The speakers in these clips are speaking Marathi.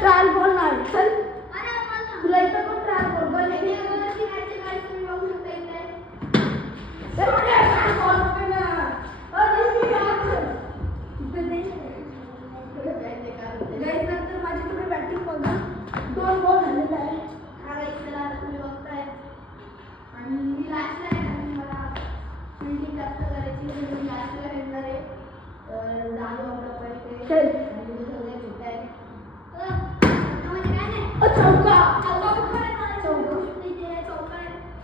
ट्रायल बॉल नाही चल तुला इथं पण ट्रायल बॉल नंतर माझी तुम्ही बॅटिंग बघा 2 बॉल झालेला आहे तुम्ही बघताय आणि मी लास्टला आहे आणि मला फिल्डिंग जास्त करायची मी लास्टला खेळणार आहे तर दादू आपला पहिले आणि तुम्ही सगळे घेताय चौका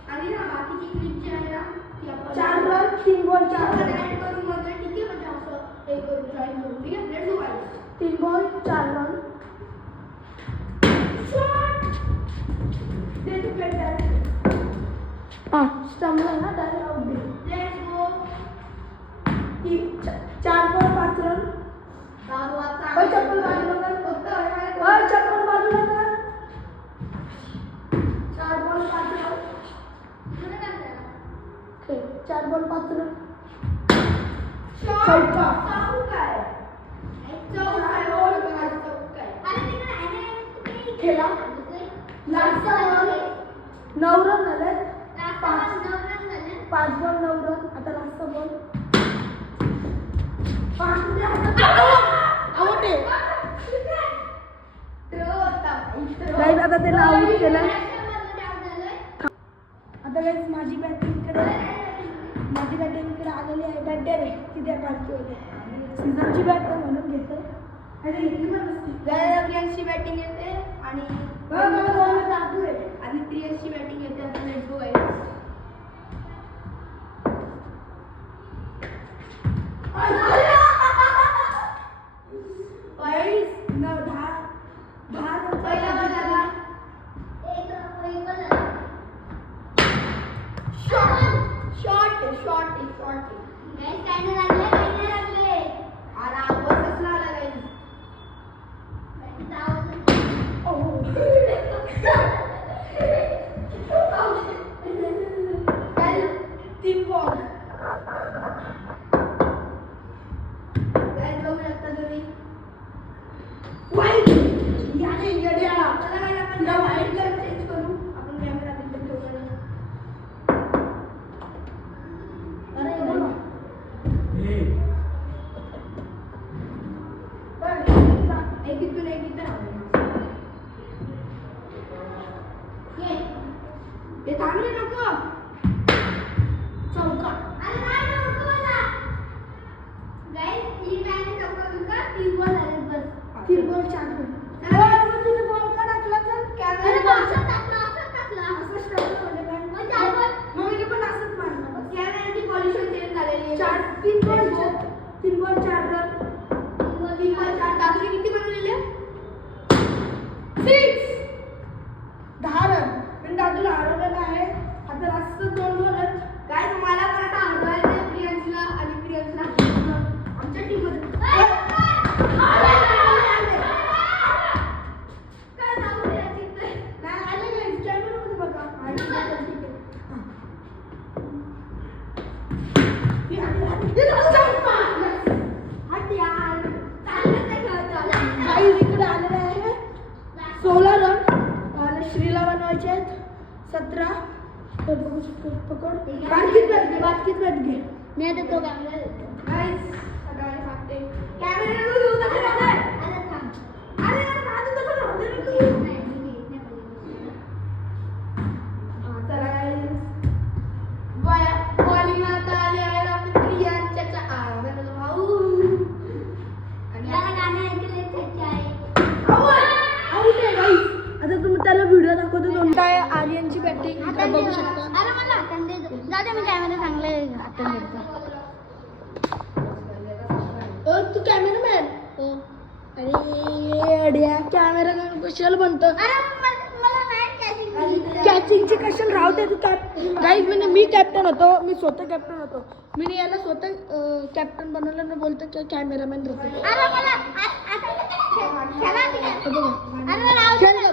आणि ना बाकीची क्लिप जी आहे ना ती आपण 4 रन 3 बॉल 4 रन ऍड करून मध्ये ठीक आहे म्हणजे असं एक करून जॉइन करून ठीक आहे let's go guys 3 ball 4 run shot दे टू प्ले हां स्टंपला ना डायरेक्ट आउट दे लेट्स गो 4 बॉल 5 रन दादू आता चप्पल बाजूला कर चप्पल बाजूला कर 4 बॉल 5 रन 4 बॉल 5 रन चौका खेळा लास्टचा बॉल 9 रन झाले 5 बॉल 9 रन आता लास्टचा बॉल 5 आउट आहे गाइस आता त्याला आउट केलं आता गाइस माझी बॅटिंग कडे आलेली आहे बॅटर आहे तिथे पार्टी होते सीझनची बॅट म्हणून घेतो आणि प्रियांशी बॅटिंग येते आणि दादू आहे आणि प्रियांशी बॅटिंग येते आता लेट्स गो गाइस पहिला बॉल लागला शॉट गाइस काय लागले अरे आवाज कसला आला गाइस गाइस 3 बॉल गाइस बघू शकता तुम्ही वाईट याने येड्या चला गाइस आपण या वाईट ला चेंज करू आपण कॅमेरा तिथे ठेवूया अरे बोल एक ये थांबले नको चौका अरे नाही नको मला गाइस ही मॅच चौका बिका 3 बॉल झाले बस 3 बॉल 4 रन चला तुम्ही बॉल का टाकला तर कॅमेरा असं टाकला म्हणजे काय मग 4 बॉल मग मी पण असंच मारलं बस कॅमेराची पोझिशन चेंज झालेली आहे 3 बॉल 4 रन 3 बॉल 4 दादूने किती बनवलेले 6 10 रन पण दादूला हरवलेला आहे आता लास्ट 2 बॉल आहेत काय तुम्हाला पण आता हरवायचं प्रियांशला आणि प्रियांशला आमच्या टीम मध्ये इकडे आलेले आहे 16 रन श्रीला बनवायचे आहेत 17 तर बघू शकतो पकड बातकीत बॅट घे मी आता तो कॅमेरा देतो गाइस सगळ्यांना सांगते कॅमेरा घेऊ नका अरे थांब अरे दादू तसं होते ना तू चला गाइस बॉलिंग आता आले आहे आपले प्रियांच्या भाऊ आणि याला गाणे ऐकले त्याचे आहे आउट आहे गाइस आता तुम्ही त्याला व्हिडिओ दाखवतो दोन काय आर्यनची बॅटिंग बघू शकता अरे मला हातान दे दादा मी कॅमेरा चांगले हातान देतो तू कॅमेरामॅन हो अरे अड्या कॅमेरा कशाला बनतो अरे मला नाही कॅचिंगची कशाला राहते तू गाइस मी कॅप्टन होतो मी स्वतः कॅप्टन होतो मी याला स्वतः कॅप्टन बनवलं ना बोलतो की कॅमेरामॅन होतो अरे मला आता खेळा